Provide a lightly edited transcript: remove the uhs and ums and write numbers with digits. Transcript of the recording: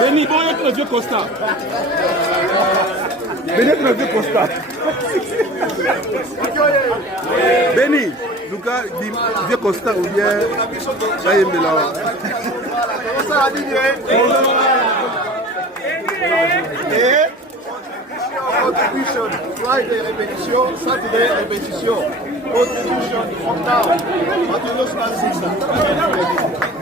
Benny, bon, il y a le vieux Costa. Benny, le vieux Costa. Benny, Luca, vieux Costa ou bien ça y est, Contribution, Friday répétition, Saturday répétition. Contribution from now. Continuous system.